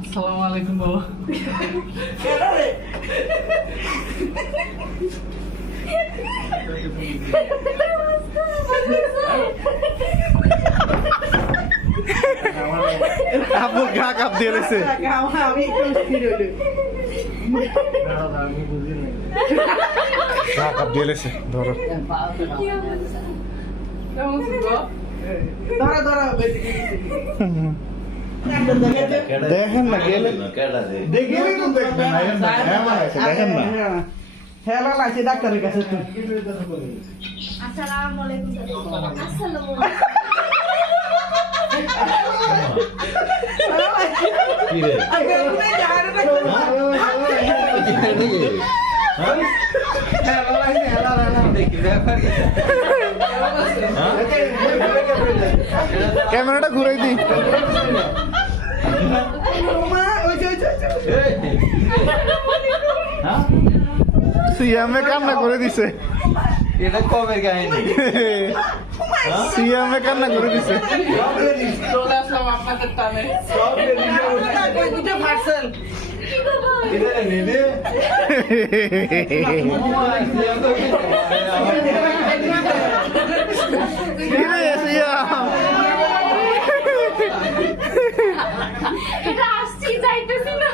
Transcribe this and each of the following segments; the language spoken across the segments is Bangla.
আসসালামু আলাইকুম বাবা। আপু গা কাপ দিয়ে রয়েছে। গা কাপ দিয়ে রয়েছে, ধরো। দেখেন না গেলে দেখেন না হেলা লাগছে ডাক্তারের কাছে তো আসসালামু আলাইকুম। আসসালামু ক্যামেরাটা ঘুরাই দিই। সিয়ামে কান্না করে দিছে। এটা কবে কাহিনী? সিয়ামে কান্না করে দিছে। চলে আসলাম আপনাদের টানে। এটা আসছি যাইতেছি না।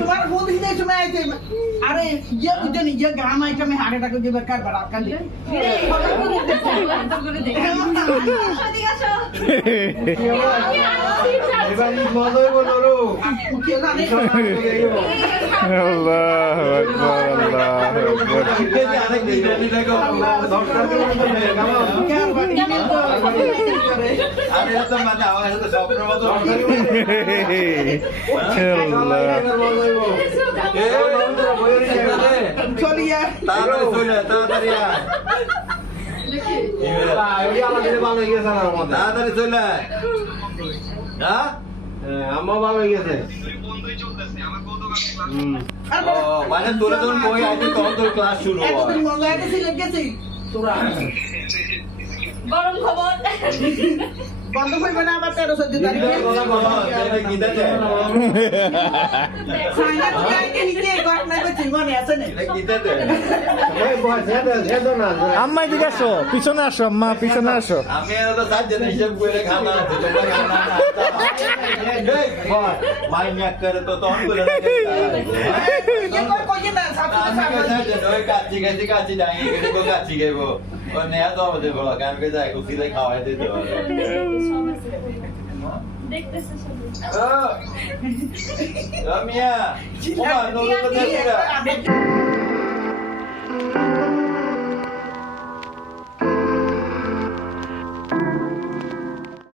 তোমার ফোন দিতে সময় আছে আরে ইয়ে বুঝছো নি ইয়ে গ্রাম আইটেমে হার্ট অ্যাটাক হয়ে যাবে কার বাড়া কালি আল্লাহু আকবার, আল্লাহু আকবার। চলিয়া তাড়াতাড়ি চলে আম্মা ভালো হয়ে গেছে। মানে তোরা তোর বই আজ তখন তোর ক্লাস শুরু হয়। এতদিন মঙ্গাইতে ছিলে গেছি তোরা গরম খবর। বন্ধ করবে না আবার 13 তারিখে সাইনা তো গাইতে নিচে ঘটনা করছি মনে আছে না আম্মা এদিকে আসো, পিছনে আসো আম্মা, পিছনে আসো। আমি তো সাজ্জাদ হিসেব করে খানা আছে তোমরা খানা না মাই ম্যাক করে তো তখন বলে ये कोई कोई ना साथ ওই কাচ্চি কাচ্চি কাচ্চি ডাঙি গেলে তো কাচ্চি খাইবো ও নেয়া তো আমাদের বড় কাম কে যায় কুকিলে খাওয়াই দিতে পারে দেখতেছে সব। ও মিয়া ওমা নো নো দেখো